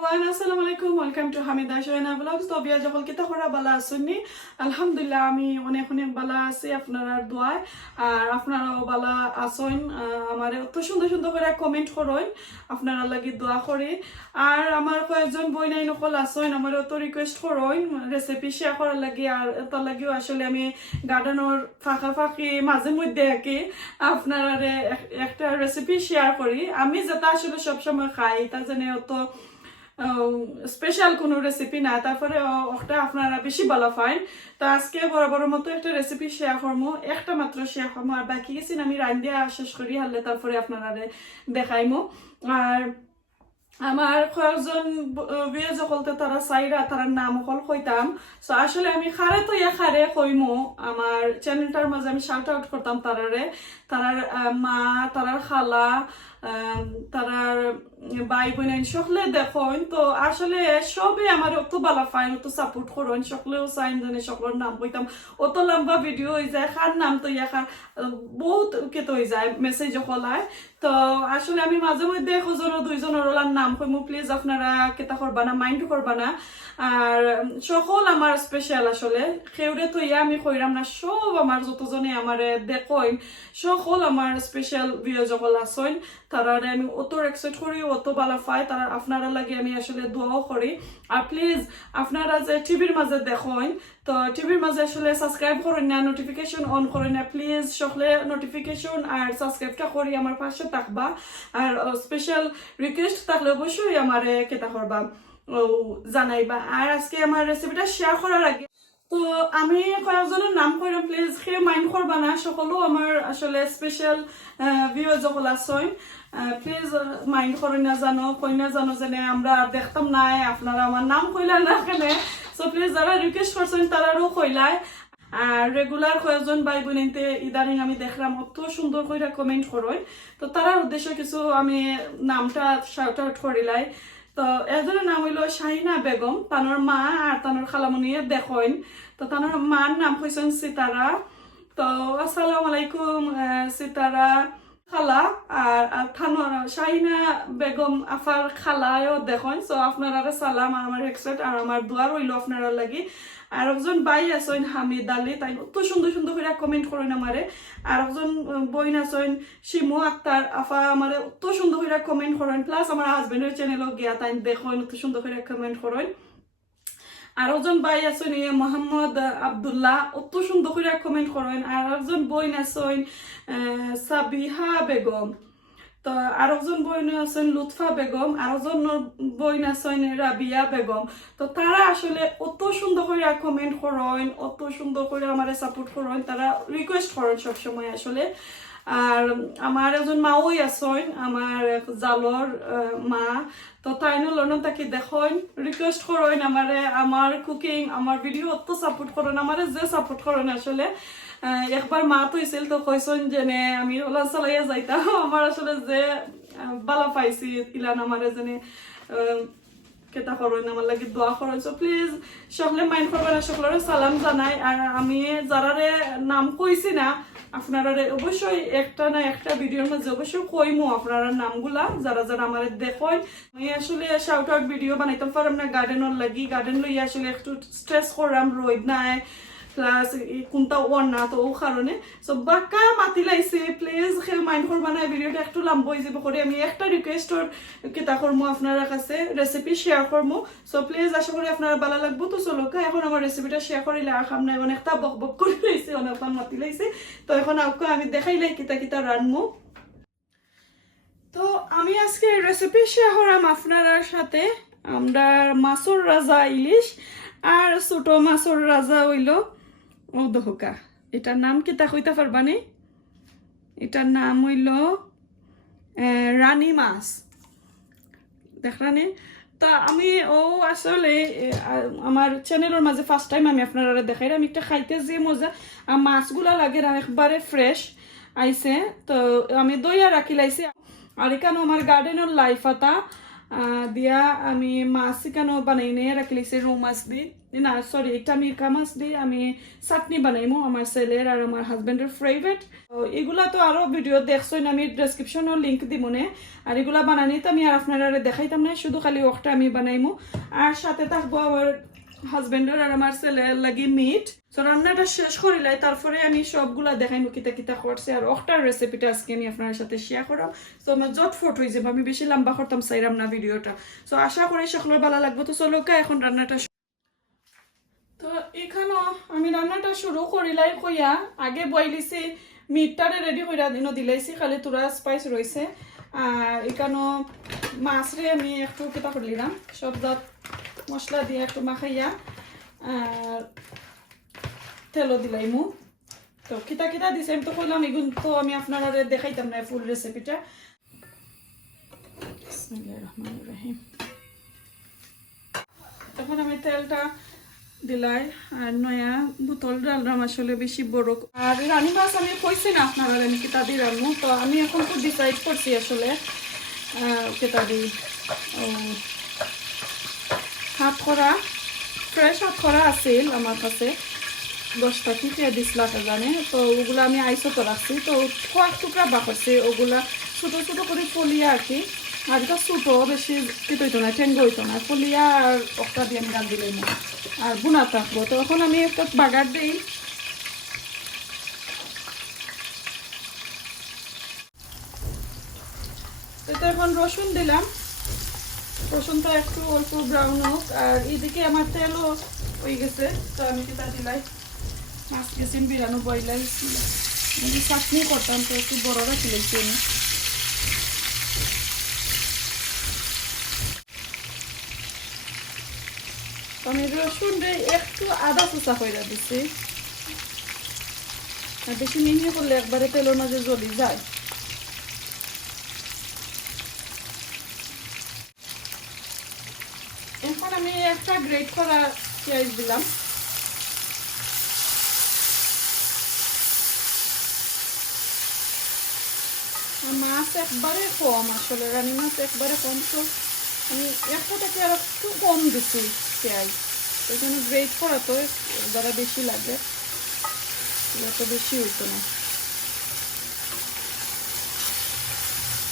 everyone, assalamu alaikum, welcome to Hamida Shoena Vlogs. তো বিয়া যখন কিতা করা বালা আসুননি আলহামদুলিল্লাহ আমি অনেক অনেক বালা আছি আপনারা দোয়ায় আর আপনারাও বালা আসুন আমারে অত সুন্দর সুন্দর করে কমেন্ট করুন আপনারা লাগি দোয়া করি আর আমার কয়েকজন বই নাই নকল আসুন আমার অত রিকোয়েস্ট করুন রেসিপি শেয়ার করার লাগি আর তার লাগিও আসলে আমি গার্ডেনের ফাঁকা ফাঁকি মাঝে মধ্যে একে আপনারা একটা রেসিপি শেয়ার করি আমি যেটা আসলে সবসময় খাই তা জানে অত স্পেশাল কোনো রেসিপি না তারপরে ওটা আপনারা বেশি ভালো পান তো আজকে বড় মতো একটা রেসিপি শেয়ার করবো একটা মাত্র শেয়ার করবো আর বাকি গেছি আমি রান্ধিয়া শেষ করি হারলে তারপরে আপনারা দেখাইমো আর আমার কয়েকজন বিয়ে যখলতে তারা চাইরা তার নাম অকল কইতাম সো আসলে আমি খারে তো খারে কইমো আমার চ্যানেলটার মাঝে আমি শাউট আউট করতাম তারার মা তারার খালা তারার ভাই বোন সকলে দেখুন তো আসলে সবে আমার অত ভালো ফাইন অত সাপোর্ট করুন সকলেও চাইন জানে সকলের নাম কইতাম অত লম্বা ভিডিও হয়ে যায় খার নাম তো বহুত কেতো হয়ে যায় মেসেজ কলায় তো আসলে আমি মাঝে মধ্যে একজনের দুইজনের ওলার নাম কইমু প্লিজ আপনারা কেতা করবা না মাইন্ড করবা না আর সকল আমার স্পেশাল আসলে সেউরে তো আমি কইরাম না সব আমার যতজনে আমার দেখইন সকল আমার স্পেশাল ভিডিও যখন আসইন তারা আমি অত এক্সেপ্ট করি অত ভালো পাই তারা আপনারা লাগে আমি আসলে দোয়াও করি আর প্লিজ আপনারা যে টিভির মাঝে দেখইন তো টিভির মাঝে আসলে সাবস্ক্রাইব করেন না নোটিফিকেশন অন করেন না প্লিজ সকলে নোটিফিকেশন আর সাবস্ক্রাইবটা করি আমার পাশে থাকবা আর স্পেশাল রিকোয়েস্ট থাকলে অবশ্যই আমার কেতা করবা জানাইবা আর আজকে আমার রেসিপিটা শেয়ার করার আগে তো আমি কয়েকজনের নাম কইরাম প্লিজ সে মাইন্ড করবা না সকলেও আমার আসলে স্পেশাল ভিউ যখন আসইন প্লিজ মাইন্ড করে না জানো কই না জানো যেনে আমরা দেখতাম নাই আপনারা আমার নাম কইলা না কেনে সো প্লিজ যারা রিকোয়েস্ট করছেন তারারও কইলায় আর রেগুলার কয়েকজন ভাই বোনিতে ইদানিং আমি দেখলাম অত সুন্দর করে কমেন্ট করই তো তারার উদ্দেশ্য কিছু আমি নামটা শাউট আউট করিলাই তো এজনের নাম হইল শাহিনা বেগম তানোর মা আর তানোর খালামনিয়ে দেখইন তো তানোর মার নাম হইছেন সিতারা তো আসসালামু আলাইকুম সিতারা খালা আর থানোর শাহিনা বেগম আফার খালায়ও দেখইন সো আপনারা সালাম আমার হেডসেট আর আমার দোয়া রইল আপনারা লাগি আর একজন ভাই আছেন হামিদ আলী তাই অত সুন্দর সুন্দর করে কমেন্ট করেন আমারে আর একজন বইন আছেন শিমু আক্তার আফা আমারে অত সুন্দর করে কমেন্ট করেন প্লাস আমার হাজবেন্ডের চ্যানেলও গিয়া তাই দেখেন অত সুন্দর করে কমেন্ট করেন আর একজন ভাই আছেন মোহাম্মদ আব্দুল্লাহ অত সুন্দর করে কমেন্ট করেন আর একজন বইন আছেন সাবিহা বেগম তো আর একজন বইন আছেন লুৎফা বেগম আর একজন বইন আছেন রাবিয়া বেগম তো তারা আসলে অত সুন্দর করে কমেন্ট করেন অত সুন্দর করে আমার সাপোর্ট করেন তারা রিকোয়েস্ট করেন সবসময় আসলে আর আমার একজন মাওই আছেন আমার জালর মা তো তাইনো লন্ডন তাকে দেখেন রিকোয়েস্ট করেন আমার কুকিং আমার ভিডিও অত সাপোর্ট করেন আমার যে সাপোর্ট করেন আসলে একবার মা তো হয়েছিল তো কইসন যে আমি ওলা চালাইয়া যাইতাম আমার আসলে যে বালা পাইছি ইলান আমার যেনে কেতা করেন আমার লাগে দোয়া করেন সো প্লিজ সকলে মাইন্ড করবেন না সকলের সালাম জানাই আর আমি যারারে নাম কইছি না আপনারা অবশ্যই একটা না একটা ভিডিওর মধ্যে অবশ্যই কইমো আপনারা নামগুলা যারা যারা আমার দেখেন আমি আসলে শাউট আউট ভিডিও বানাইতাম পারলাম না গার্ডেনের লাগি গার্ডেন লইয়া আসলে একটু স্ট্রেস করলাম রোদ নাই প্লাস কোনটা ওয়ার না তো ও কারণে সো বাক্কা মাতি লাইছে প্লিজ খেয়ে মাইন্ড করবা না ভিডিওটা একটু লম্বা হয়ে যাবে করে আমি একটা রিকোয়েস্টর কেতা করবো আপনারা কাছে রেসিপি শেয়ার করবো সো প্লিজ আশা করি আপনারা ভালো লাগবো তো চলো এখন আমার রেসিপিটা শেয়ার করিলে আর খাম না অনেকটা বক বক করে লাইছে অনেকটা মাতি লাইছে তো এখন আপকে আমি দেখাইলাই কিতা কিতা রানমু তো আমি আজকে রেসিপি শেয়ার করাম আপনার সাথে আমরা মাছর রাজা ইলিশ আর ছোট মাছর রাজা হইল ও দহকা এটার নাম কি তা কইতে পারবানি এটার নাম হইল রানী মাছ দেখরানি তা আমি ও আসলে আমার চ্যানেলের মাঝে ফার্স্ট টাইম আমি আপনারা দেখাই আমি একটা খাইতে যে মজা আর মাছগুলা লাগে একবারে ফ্রেশ আইছে তো আমি দইয়া রাখি লাইছি আর এখানে আমার গার্ডেনের লাইফ আতা দিয়া আমি মাছ কেন বানাই নিয়ে রাখি লিছি রৌ মাছ দি না সরি এটা মিরকা মাছ দি আমি চাটনি বানাইমো আমার ছেলের আর আমার হাজবেন্ডের ফেভারিট। এগুলা তো আরো ভিডিও দেখছই না, আমি ডেসক্রিপশনও লিঙ্ক দিব নে। আর এগুলা বানানি তো আমি আর আপনারা দেখাইতাম না, শুধু খালি ওটা আমি বানাইমো। আর সাথে থাকবো আমার হাজবেন্ডের আর আমার ছেলের লাগি মিট। তো রান্নাটা শেষ করিলাই তারপরে আমি সবগুলা দেখাইমু কিতা কিতা করছে। আর ওটার রেসিপিটা আজকে আমি আপনার সাথে শেয়ার করব। তো আমার জটফট হয়ে যাবে, আমি বেশি লম্বা করতাম চাইরাম না ভিডিওটা। তো আশা করি সকলের ভালো লাগবে। তো চলো এখন রান্নাটা। তো এখানেও আমি রান্নাটা শুরু করিলাই কইয়া আগে বইলিছি মিটটারে রেডি কইরা দিনও দিলাইছি, খালি তোরা স্পাইস রয়েছে। আর এখানেও মাছরে আমি একটু কিতা করলিলাম সব জাত মশলা দিয়ে একটু মাখাইয়া আর তেলও দিলাইমু। তো কিতা কিতা দিছে আমি তো কইলাম, এগুলো তো আমি আপনারা দেখাইতাম না ফুল রেসিপিটা। বিসমিল্লাহির রহমানির রহিম। তখন আমি তেলটা দিলাই আর নয়া বোতল ডালরাম আসলে বেশি বড়। আর রানী মাছ আমি কইছি না আপনারা আমি কিতা দিয়ে রান্নু। তো আমি এখন তো ডিসাইড করছি আসলে কিতা দিই। হাত করা ফ্রেশ হাত করা আছিল আমার কাছে 10টা কি দিছিল জানে। তো ওগুলো আমি আইসতে রাখছি। তো কয়েক টুকরা বাকরছি, ওগুলা ছোটো ছোটো করে ফলিয়া আর কি। আর এটা ছোটো বেশি কিত হইতো না, ঠেঙ্গ হইতো না, ফলিয়া আর একটা দিয়ে আমি রান দিলাম আর বুনা থাকবো। তো এখন আমি একটা বাগার দিই। এটা এখন রসুন দিলাম, রসুনটা একটু অল্প ব্রাউন হোক। আর এদিকে আমার তেলও হয়ে গেছে। তো আমি কিতা দিলাই মাছ গেছেন বিরানো বইলাই চাটনি করতাম, তো একটু বড় রাখি লাগছি আমি। আমি রসুন একটু আদা কুচা করে দিচ্ছি, আর বেশি মিহি করলে একবারে তেলের মাঝে জ্বলি যায়। এখন আমি একটা গ্রেট করা পেঁয়াজ দিলাম। মাছ একবারে কম, আসলে রানী মাছ একবারে কম। তো আমি একটা থেকে আর একটু কম দিচ্ছি পেঁয়াজ, এখানে গ্রেট করা তো যারা বেশি লাগে এত বেশি হইতো না।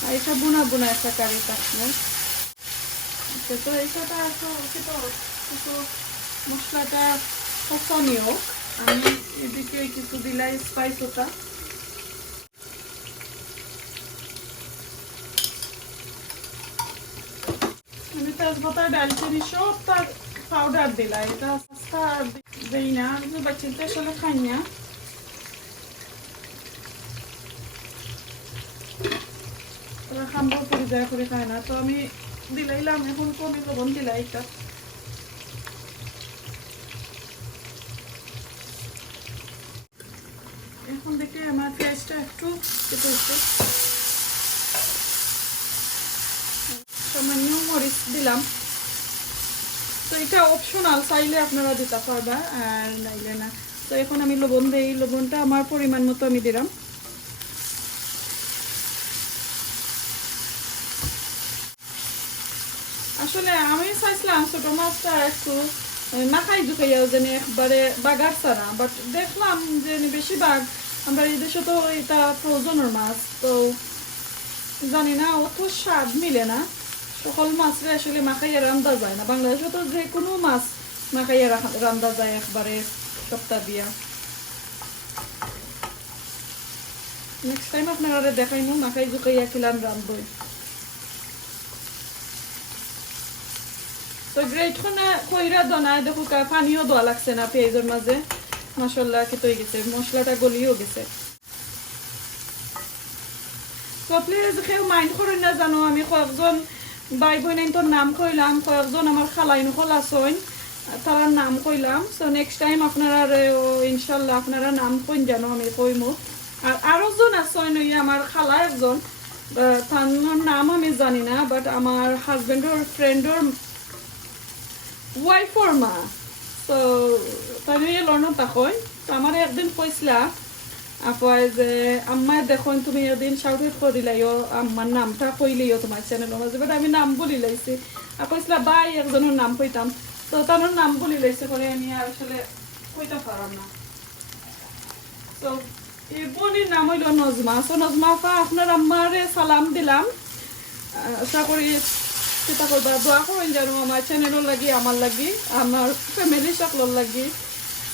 আর এটা বোনা বোনা একটা কারি থাকলো। তো এইটা একটু মশলাটা কষানি হোক। আমি এদিকে কিছু দিলাই স্পাইস ওটা। আমি তেজপাতা ডালচিনি সব তার পাউডার দিলাই, এটা সস্তা দেই না, বাচ্চাতে আসলে খাই না। ওরা খাম্বার পরিচয় করে খায় না। তো আমি দিলাইলাম, এখন কমে লবণ দিলাই এটা। এখন দেখে আমার পেঁয়াজটা একটু কেটে হচ্ছে। সামান্য মরিচ দিলাম। তো এটা অপশনাল, চাইলে আপনারা দিতে পারবা আর নাইলে না। তো এখন আমি লবণ দিই, লবণটা আমার পরিমাণ মতো আমি দিলাম। আসলে আমি চাইছিলাম ছোট মাছটা একটু মাখাই জুখাইয়াও যেন একবারে বাগার ছাড়া, বাট দেখলাম যে বেশিরভাগ আমরা এই দেশে তো এটা ফ্রোজনের মাছ, তো জানি না অত স্বাদ মিলে না। সকল মাছরে আসলে মাখাইয়া রান্ধা যায় না, বাংলাদেশে তো যে কোনো মাছ মাখাইয়া রান্ধা যায় একবারে সপ্তাহ দিয়া। নেক্সট টাইম আপনারা দেখাইনো মাখাই জুখাইয়া খিলাম রান্ধবই। তো গ্রেট কইরা দনায় দেখো পানিও দেওয়া লাগছে না পেঁয়াজের মাঝে, মাশাআল্লাহ খেতে হয়ে গেছে, মশলাটা গলিও গেছে। তো প্লিজ কেউ মাইন্ড করেন না, জানো আমি কয়েকজন ভাই বোন তোর নাম কইলাম, কয়েকজন আমার খালাইন খোলাছইন তার নাম কইলাম। সো নেক্সট টাইম আপনারা ইনশাল্লাহ আপনারা নাম কইন জানো আমি কইমু। আর আরো জন আসইন আমার খালা একজন, তার নাম আমি জানি না, বাট আমার হাজবেন্ডের ফ্রেন্ডের ওয়াইফর মা। তো তাই লড়ন তখন তো আমার একদিন কইসলা আপয় যে আম্মা দেখুন তুমি এদিন শাউট করিলাইও আমার নামটা কইলেও তোমার চ্যানেলের মাঝে বাট আমি নাম বলি লাইছি আপয়সলা বাই একজনের নাম কইতাম তো তার নাম বলি লাইছে করে আমি আর আসলে কইতে পারলাম না তো এই বোনের নাম হইল নজমা তো নজমা আপা আপনার আম্মারে সালাম দিলাম আশা করি চিন্তা করবা দোয়া করেন যেন আমার চ্যানেলও লাগি আমার লাগি আমার ফ্যামিলি সকলের লাগি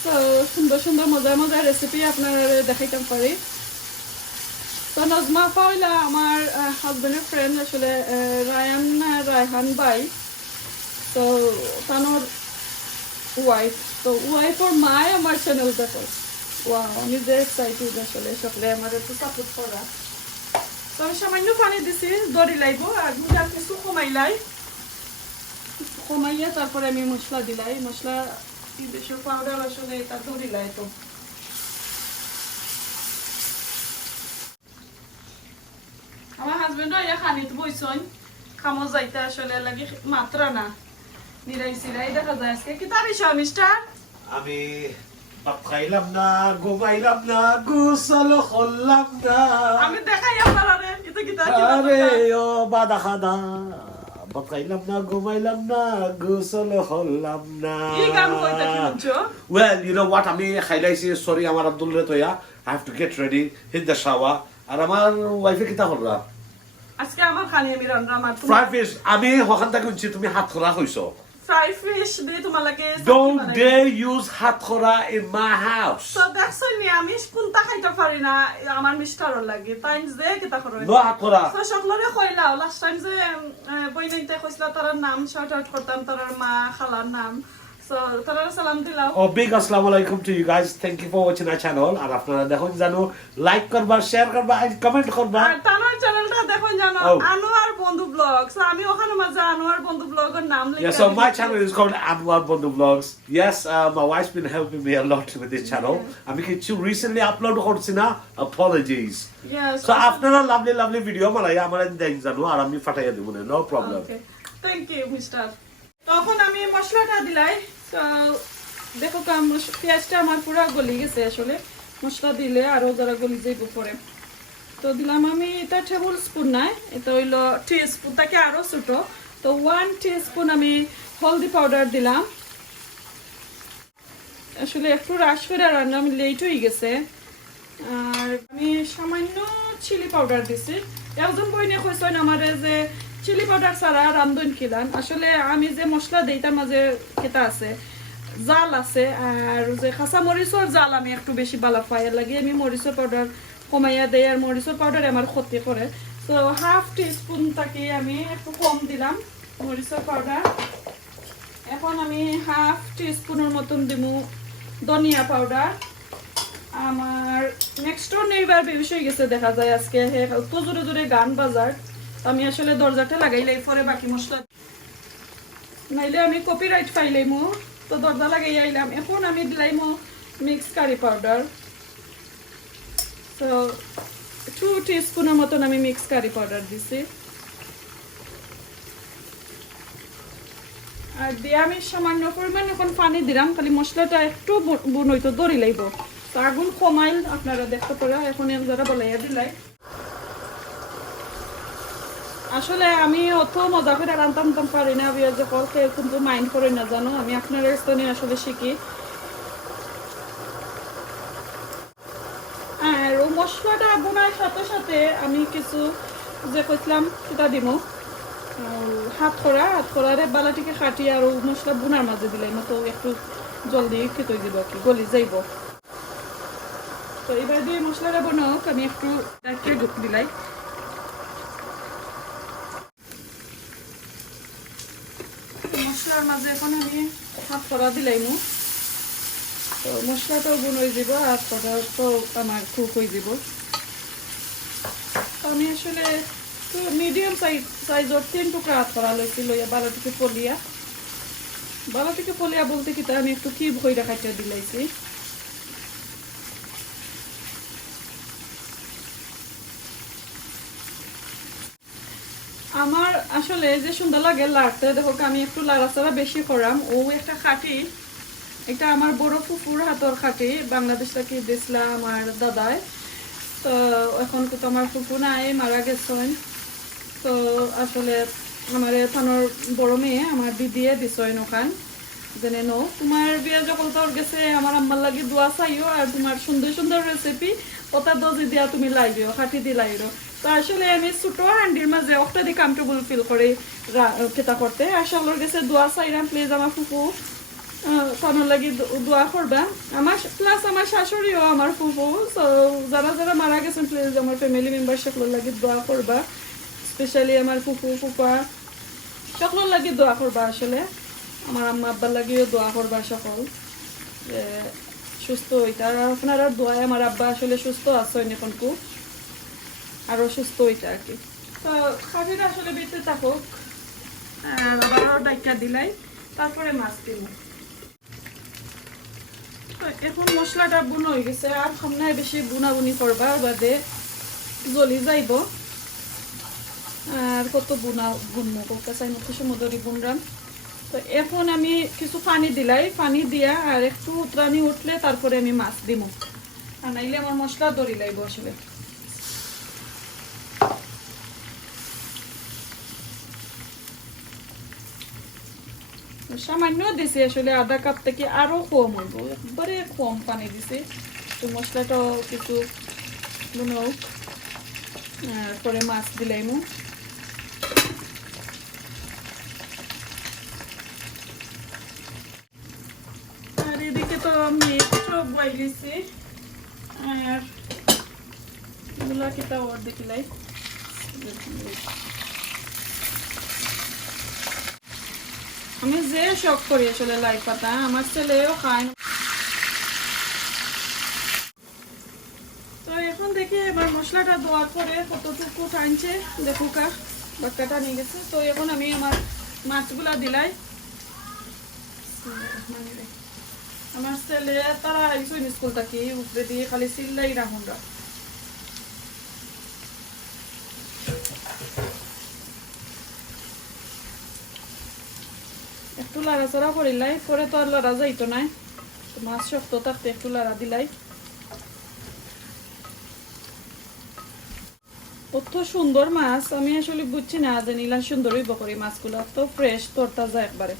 তো সুন্দর সুন্দর মজার মজার রেসিপি আপনারা দেখাইতাম পারি তো নজমা আপা হইলা আমার হাজবেন্ডের ফ্রেন্ড আসলে রায়হান ভাই তো তানোর ওয়াইফ তো ওয়াইফর মায় আমার চ্যানেল দেখো ওয়াও আমি যে এক্সাইটেড আসলে সকলে আমার একটু সাপোর্ট করা তো আমি সামান্য পানি দিছি দড়ি লাইব আর দুটা কিছু কমাইলাই কমাইয়া তারপরে আমি মশলা দিলাই মশলা দেশের পাউডার আসলে এটা দড়ি লাই তো আমার হাজবেন্ড ইয়া খানিত বইছন খামো যাইতে আসলে লাগি মাত্রা না নিরাইছিলাই দেখা যায় আজকে কি তার বিষয় মিস্টার আমি ভাত খাইলাম না ঘুমাইলাম না গোসল করলাম না আমি দেখাই আপনারে এটা কি তার আরে ও বাদা খাদা ভাত খাইলাম না ঘুমাইলাম না গোসল করলাম না কি গান কইতা কি বুঝছো well you know what আমি খাইলাইছি সরি আমার আব্দুল রে তোয়া I have to get ready hit the shower আর আমার ওয়াইফে কিতা করলা আজকে আমার খালি আমি রান্না আমার ফ্রাই ফিশ আমি হখান থেকে উঠছি তুমি হাত খরা হইছো ফ্রাই ফিশ দিয়ে তোমার লাগে don't dare use হাত খরা in my house তো দেখছো নি আমি কোনটা খাইতে পারি না আমার মিস্টারও লাগে তাই যে কিতা করো no হাত খরা তো সকলরে কইলাও লাস্ট টাইম যে বইনাইতে কইছিল তার নাম শাউট আউট করতাম তার মা খালার নাম সো তারা সালাম দিলাও Oh, big assalamu alaikum to you guys. Thank you for watching our channel. আর আপনারা দেখুন জানো লাইক করবা শেয়ার করবা আর কমেন্ট করবা আর তার চ্যানেলটা দেখুন জানো Oh. আনোয়ার বন্ধু ব্লগ সো আমি ওখানে মাঝে আনোয়ার বন্ধু ব্লগের নাম লিখে Yes, so my channel is called Anwar Bondu Vlogs. Yes, my wife's been helping me a lot with this channel. আমি কিছু recently upload করছি না, apologies. Yes. So আপনারা lovely video মালাই আমার দেখ জানো আর আমি ফাটাইয়া দেব না, no problem. Okay. Thank you, mister তখন আমি মশলাটা দিলাই তো দেখো পেঁয়াজটা আমার পুরো গলি গেছে আসলে মশলা দিলে আরো যারা গলি যাইব পরে তো দিলাম আমি এটা টেবিল স্পুন নাই এটা হইলো টি স্পুন থেকে আরো ছোট তো 1 টিস্পুন আমি হলদি পাউডার দিলাম আসলে একটু রাশ করে রান্না আমি লেট হয়ে গেছে আর আমি সামান্য চিলি পাউডার দিছি একজন বইনে কইছেন আমারে যে চিলি পাউডার ছাড়া রান্ধন কিলান আসলে আমি যে মশলা দেই তার মাঝে কেটা আছে জাল আছে আর যে কাঁচা মরিচর জাল আমি একটু বেশি বালা পাই লাগে আমি মরিচর পাউডার কমাইয়া দেই আর মরিচর পাউডার আমার ক্ষতি করে তো হাফ টিস্পুন তাকে আমি একটু কম দিলাম মরিচর পাউডার এখন আমি হাফ টিস্পুনের মতন দিব ধনিয়া পাউডার আমার নেক্সট ডোর নেইবার বেশি হয়ে গেছে দেখা যায় আজকে তো জোরে জোরে গান বাজার আমি আসলে দরজাটা লাগাইলাই পরে বাকি মশলা নাইলে আমি কপিরাইট পাইলাইমু তো দরজা লাগাই আইলাম এখন আমি দিলাইমু মিক্স কারি পাউডার তো 2 টিস্পুনের মতন আমি মিক্স কারি পাউডার দিছি আর দিয়ে আমি সামান্য পরিমাণ এখন পানি দিলাম খালি মশলাটা একটু বনইতো দড়ি লাইব তো আগুন কমাইল আপনারা দেখতে পারা এখন যারা বলাইয়া দিলাই আসলে আমি অত মজা করে রান্তাম পারি না বিয়ার যে করতে কিন্তু মাইন্ড করে না জানো আমি আপনার স্থানে আসলে শিখি আর ও মশলাটা বোনার সাথে সাথে আমি কিছু যে কইছিলাম সেটা দিব হাত করারে বালাটিকে খাটি আর মশলা বোনার মাঝে দিলাই মতো একটু জলদি খেতে দিব কি গলি যাইব তো এবার দিয়ে মশলাটা বানাওক আমি একটু দিলাই মশলার মাঝে এখন আমি হাত করা দিলাইমু তো মশলাটাও গুণ হয়ে যাব হাত করাটাও আমার কুক হয়ে যাব তো আমি আসলে মিডিয়াম সাইজের 3 টুকরা হাত করা লইছি লইয়া বালাটিকে পলিয়া বলতে কি আমি একটু কিউব হয়ে রাখাইতে দিলাইছি আমার আসলে যে সুন্দর লাগে লাগতে দেখো আমি একটু লাড়াচাড়া বেশি করাম ও একটা খাটি এটা আমার বড় ফুফুর হাতর খাটি, বাংলাদেশ থেকে দিছিলাম আমার দাদায়। তো এখন তো আমার ফুফু নাই, মারা গেছেন। তো আসলে আমার এখানোর বড় মেয়ে আমার দিদিয়ে দিছইন ওখান জেনে নো তোমার বিয়ে যখন তোর গেছে আমার আম্মার লাগি দোয়া চাইও, আর তোমার সুন্দর সুন্দর রেসিপি ওটা দজি দিয়া তুমি লাইবিও, খাটি দি লাইরো। তো আসলে আমি ছোট হান্ডির মাঝে একটা দিয়ে কমফর্টেবল ফিল করে খেতা করতে আসলে গেছে দোয়া চাইলাম প্লিজ আমার ফুফু তানোর লাগি দোয়া করবা, আমার প্লাস আমার শাশুড়িও আমার ফুফু। তো যারা যারা মারা গেছেন প্লিজ আমার ফ্যামিলি মেম্বার সকলের লাগি দোয়া করবা, স্পেশালি আমার ফুফু ফুফা সকলের লাগি দোয়া করবা। আসলে আমার আম্মা আব্বার লাগিও দোয়া করবা সকল সুস্থ হইতা। আপনারা দোয়ায় আমার আব্বা আসলে সুস্থ আছেন এখনকু, আরো সুস্থ হইতা আর কি। তো খাবিরা আসলে বেঁচে থাকুক, আবারও ডাইকা দিলাই, তারপরে মাছ দিল। তো এখন মশলাটা বুন হয়ে গেছে, আর সামনে বেশি বুনাবুনি করবা বাদে জ্বলি যাইব। আর কত বুনমো করতে চাই মতো সমুদ্রি বুনরাম। তো এখন আমি কিছু পানি দিলাই, পানি দিয়া আর একটু উতরানি উঠলে তারপরে আমি মাছ দিব, আর নাইলে আমার মশলা দড়ি লাইব আসলে। সামান্য দিছি আসলে, আধা কাপ থেকে আরো কম হইব, একবারে কম পানি দিছি। তো মশলাটাও কিছু বুনো পরে মাছ দিলাইমু। আর এদিকে তো আমি সব বাইরেছি, আর এগুলা কেটা ওর দেখিলাই। আমি যে শখ করি আসলে লাই পাতা, আমার ছেলেও খায়। তো এখন দেখি এবার মশলাটা দেওয়ার পরে কতটুকু টানছে দেখুকা, বাক্কাটা নিয়ে গেছে। তো এখন আমি আমার মাছগুলা দিলাই। আমার ছেলে তারা আইসুন স্কুল থাকি উপরে দিয়ে খালি চিল্লাই রাখুনরা। একটু লাড়াচাড়া করিলাই, পরে তো আর লড়া যাইতো নাই, মাছ শক্ত থাকতে একটু লাড়া দিলাই। কত সুন্দর মাছ, আমি আসলে বুঝছি না যে নিলা সুন্দর হইব করি মাছগুলো, তো ফ্রেশ তরতাজা একবারে।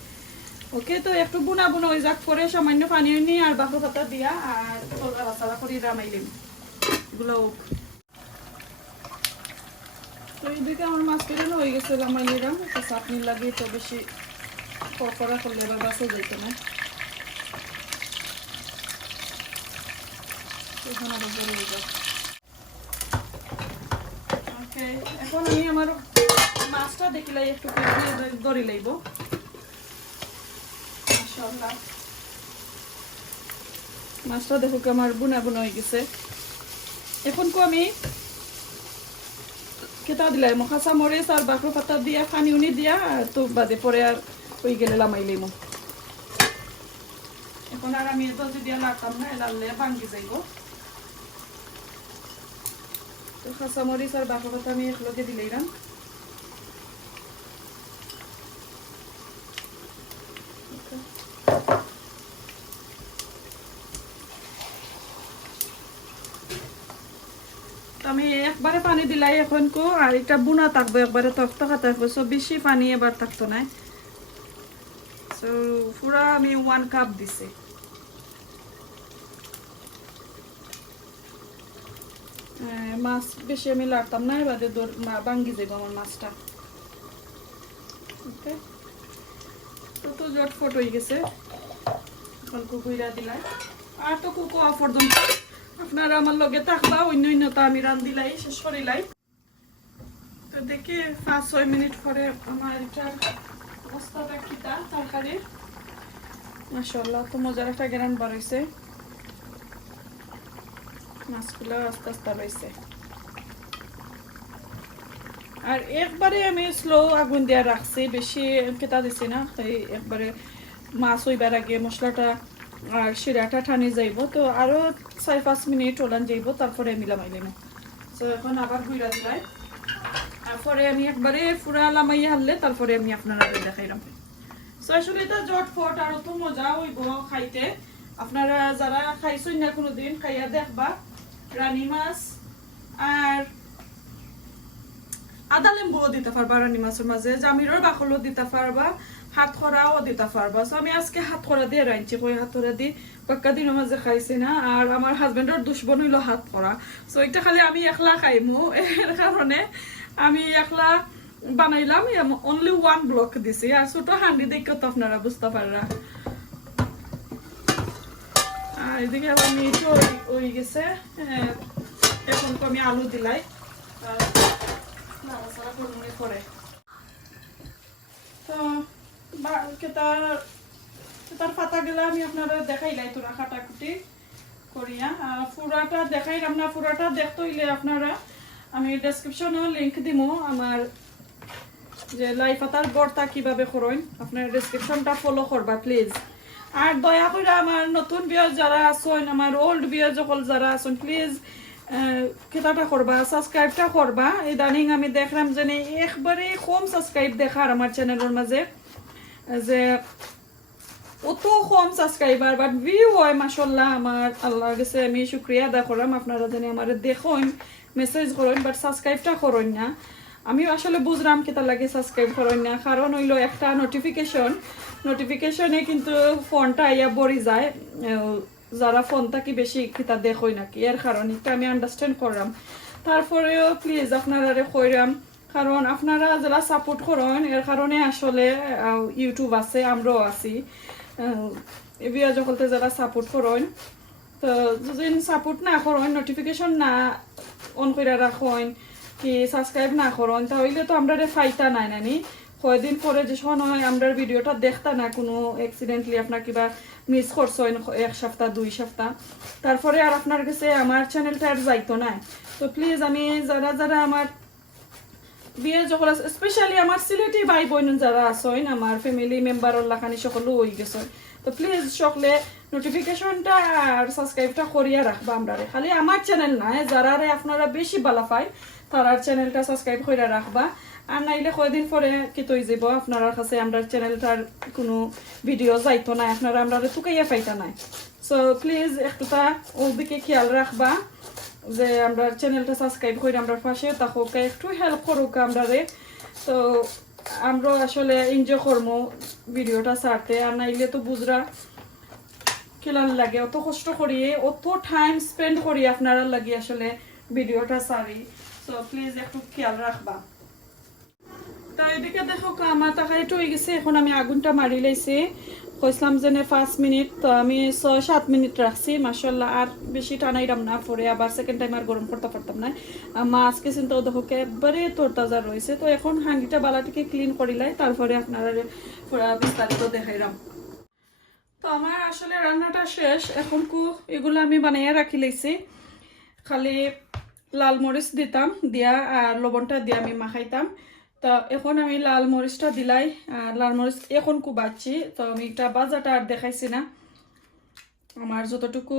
ওকে, তো একটু বুনা বুনা ওই যাক করে সামান্য পানি নি আর বাকর পাতা দিয়া আর লাড়াচাড়া করি রামাইলিম এগুলো। তো এইদিকে আমার মাছ কেটে হয়ে গেছে রামাইলিরাম, একটা চাটনি লাগিয়ে তো বেশি কড়া করলে এবার বাসে যাইতো না। এখন আমি আমার মাছটা দেখিলাই একটু দড়ি লাইব। মাছটা দেখো আমার বুনা বুনা হয়ে গেছে। এখন আমি কেটা দিলাই কাঁচা মরিচ আর বাকর পাতা দিয়া পানি উনি দিয়া তো বাদে পরে আর হয়ে গেলে লামাই লিমো। এখন আর আমি এত যদি লাগাতাম না, লাড়লে ভাঙ্গি যাইব। তো কাঁচা মরিচ আর বাকর পাতা আমি একলগে দিলাম। আমি একবারে পানি দিলাই এখন কো, আর এটা বুনা থাকবো একবারে তকতকা থাকবো, সব বেশি পানি এবার থাকতো না। সো পুরা আমি 1 কাপ দিছি। মাছ বেশি আমি লাড়তাম না, এবারে ভাঙ্গি যাইব আমার মাছটা। ওকে, তো জটফট হয়ে গেছে। এখন কুকুইরা দিলাই, আর তো কুকু অফার দম আপনারা আমার লগে থাকবা, অন্য অন্যতা আমি রান্দিলাই শেষ করিলাই। তো দেখি 5-6 মিনিট পরে আমার এটার অবস্থাটা কিটা তরকারি। মাশাআল্লাহ, তো মজার একটা গ্রান বার হইছে, মাছগুলো আস্তে আস্তে রয়েছে। আর একবারে আমি স্লো আগুন দিয়ে রাখছি, বেশি কেটা দিছি না, একবারে মাছ হইবার আগে মশলাটা আর শিরাটা ঠানি যাইব। তো আরো 4-5 মিনিট ওলান যাইব, তারপরে আমি লামাইলাম। তো এখন আবার গুইরা দিলাই, তারপরে আমি একবারে পুরা লামাই হারলে তারপরে আমি আপনারা দেখাইলাম। সো আসলে এটা জটফট আর তো মজা হইব খাইতে আপনারা যারা খাইছেন না কোনোদিন খাইয়া দেখবা রানী মাছ আর আদা লেম্বুও দিতে পারবা রানী মাছের মাঝে জামিরর বাকলও দিতে পারবা হাত খরাও দিতে পারবা সো আমি আজকে হাত খরা দিয়ে রাঁধছি কই হাত খরা দিয়ে কয়েকটা দিনের মাঝে খাইছি না আর আমার হাজবেন্ডের দুশ্মন হইলো হাত খরা সো এটা খালি আমি একলা খাইমু এর কারণে আমি একলা বানাইলাম অনলি ওয়ান ব্লক দিছি আর ছোট হান্ডি দেখে তো আপনারা বুঝতে পাররা আর এদিকে আবার মিট হয়ে গেছে এখন তো আমি আলু দিলাই নাড়াচাড়া করুন পরে তো তার পাতা গেলা আমি আপনারা দেখাইলাই তোরা কাটাকুটি করিয়া আর ফুরাটা দেখাইলাম না ফুরাটা দেখতে হইলে আপনারা আমি ডেসক্রিপশনেও লিংক দিমু আমার যে লাই পাতার ভর্তা কিভাবে করেন আপনার ডেসক্রিপশনটা ফলো করবা প্লিজ আর দয়া করে আমার নতুন বিয়ার যারা আছেন আমার ওল্ড বিয়ার যখন যারা আছেন প্লিজ কেটাটা করবা সাবস্ক্রাইবটা করবা ইদানিং আমি দেখলাম যে একবারে কম সাবস্ক্রাইব দেখার আমার চ্যানেলের মাঝে যে অত কম সাবস্ক্রাইবার বাট ভিউ হয় মাশাআল্লাহ আমার আল্লাহর কাছে আমি শুকরিয়া আদা করলাম আপনারা জানি আমার দেখুন মেসেজ করেন বাট সাবস্ক্রাইবটা করেন না আমি আসলে বুঝলাম কেটা লাগে সাবস্ক্রাইব করেন না কারণ হইলো একটা নোটিফিকেশনে কিন্তু ফোনটা আইয়া বড়ি যায় যারা ফোনটা কি বেশি কিতা দেখই নাকি এর কারণে এটা আমি আন্ডারস্ট্যান্ড করলাম তারপরেও প্লিজ আপনারা কইরাম কারণ আপনারা যারা সাপোর্ট করেন এর কারণে আসলে ইউটিউব আছে আমরাও আছি এবিয়া যখনতে যারা সাপোর্ট করেন তো যদি সাপোর্ট না করেন নোটিফিকেশন না অন করে রাখেন কি সাবস্ক্রাইব না করেন তাহলে তো আমরা ফাইতা নাই নানি কয়দিন পরে যে সময় আমরা ভিডিওটা দেখতা না কোনো অ্যাক্সিডেন্টলি আপনার কিবা মিস করছেন এক সপ্তাহ 2 সপ্তাহ তারপরে আর আপনার কাছে আমার চ্যানেলটা আর যাইতো না তো প্লিজ আমি যারা আমার বিয়ে যখন স্পেশালি আমার সিলেটি ভাই বোন যারা আছেন আমার ফ্যামিলি মেম্বারর লাখানি সকলেও হয়ে গেছেন তো প্লিজ সকলে নোটিফিকেশনটা আর সাবস্ক্রাইবটা করিয়া রাখবা আমরা খালি আমার চ্যানেল না যারা আপনারা বেশি ভালো পাই তার চ্যানেলটা সাবস্ক্রাইব করে রাখবা আর নাইলে কয়দিন পরে কি তৈ যাব আপনার কাছে আমরা চ্যানেলটার কোনো ভিডিও যাইতো না আপনারা আমরা তুকাইয়া পাইতা নাই সো প্লিজ একটা ওদিকে খেয়াল রাখবা যে আমরা চ্যানেলটা সাবস্ক্রাইব করে আমরা পাশে তাকে একটু হেল্প করুক আমরা তো আমরা আসলে এনজয় করবো ভিডিওটা ছাড়তে আর নাইলে তো বুঝরা কেলান লাগে অত কষ্ট করিয়ে অত টাইম স্পেন্ড করি আপনারা লাগে আসলে ভিডিওটা ছাড়ি তো প্লিজ একটু খেয়াল রাখবা তো এদিকে দেখো আমার টাকায় হয়ে গেছে এখন আমি আগুনটা মারি লাইছি কইসলাম যে 5 মিনিট তো আমি 6-7 মিনিট রাখছি মাশাআল্লাহ আর বেশি টানাইরাম না পরে আবার সেকেন্ড টাইম আর গরম করতে পারতাম না মাছ কিছেন তো দেখো একবারে তরতাজা রয়েছে তো এখন হাঁড়িটা বালাটিকে ক্লিন করিলাই তারপরে আপনারা পুরো বিস্তারিত দেখাইরাম তো আমার আসলে রান্নাটা শেষ এখন এগুলো আমি বানাইয়া রাখি লাইছি খালি লাল মরিচ দিতাম দিয়া আর লবণটা দিয়ে আমি মাখাইতাম তো এখন আমি লাল মরিচটা দিলাই লাল মরিচ এখন বাচ্ছি তো আমি এটা বাজাটা আর দেখাইছি না আমার যতটুকু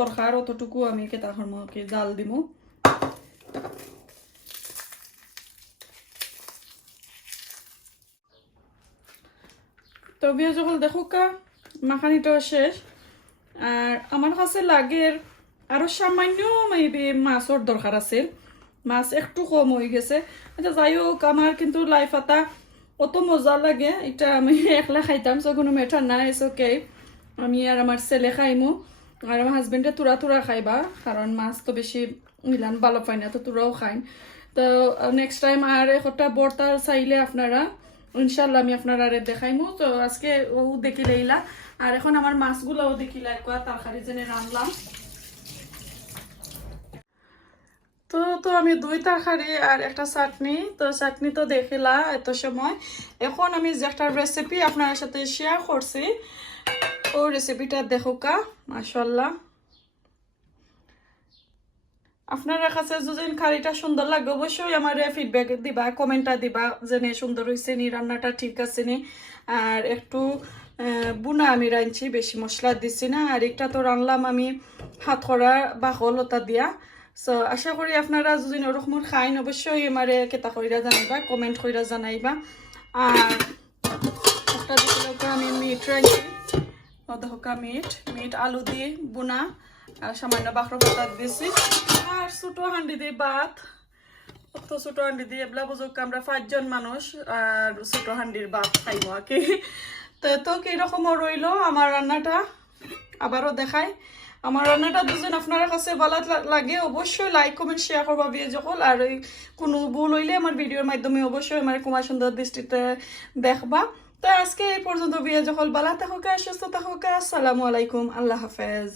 দরকার অতটুকু আমি কেতা কি জাল দিমু তো বিয়ে যখন দেখুকা মাখানিটাও শেষ আর আমার কাছে লাগের আরো সামান্য মেবি মাছের দরকার আছে মাছ একটু কম হয়ে গেছে আচ্ছা যাই হোক আমার কিন্তু লাই পাতা অত মজা লাগে এটা আমি একলা খাইতাম সো কোনো ম্যাটার না ইটস ওকে আমি আর আমার ছেলে খাইমু আর আমার হাজবেন্ডে তুরা খাইবা কারণ মাছ তো বেশি মিলান ভালো পাই না তো তুরাও খাইন তো নেক্সট টাইম আর একটা বর্তার চাইলে আপনারা ইনশাল্লাহ আমি আপনারা দেখাইমু তো আজকে ও দেখি লাইলা আর এখন আমার মাছগুলোও দেখিলা একবার তরকারি জেনে রান্নলাম তো আমি 2 তরকারি আর একটা চাটনি তো চাটনি তো দেখিলা এত সময় এখন আমি যে একটা রেসিপি আপনার সাথে শেয়ার করছি ও রেসিপিটা দেখোকা মাশাআল্লাহ আপনারা কাছে যদি কারিটা সুন্দর লাগে অবশ্যই আমার ফিডব্যাক দিবা কমেন্টটা দিবা যে সুন্দর হয়েছে নি রান্নাটা ঠিক আছে নি আর একটু বুনা আমি রাঁধছি বেশি মশলা দিচ্ছি না আর একটা তো রান্নলাম আমি হাত করা বাকলতা দিয়া সো আশা করি আপনারা যদি ওরকম খাইন অবশ্যই আমার কেতা কইরা জানাইবা কমেন্ট কইরা জানাইবা আর একটা দিকে আমি মিট রাখি দেখো মিট আলু দিয়ে বুনা আর সামান্য বাখরা পাতা দিয়েছি আর ছোট হান্ডি দিয়ে ভাত অত ছোট হান্ডি দিয়ে এবলা বুঝুক আমরা 5 জন মানুষ আর ছোট হান্ডির ভাত খাইবো আর কি তো কিরকমও রইলো আমার রান্নাটা আবারও দেখাই আমার রান্নাটা দুজন আপনার কাছে ভালো লাগে অবশ্যই লাইক কমেন্ট শেয়ার করবা বিয়ে যখন আর কোনো ভুল হইলে আমার ভিডিওর মাধ্যমে অবশ্যই আমার কুমার সুন্দর দৃষ্টিতে দেখবা তো আজকে এই পর্যন্ত বিয়ে যখন ভালো থাকুক সুস্থ থাকুক আসসালামু আলাইকুম আল্লাহ হাফেজ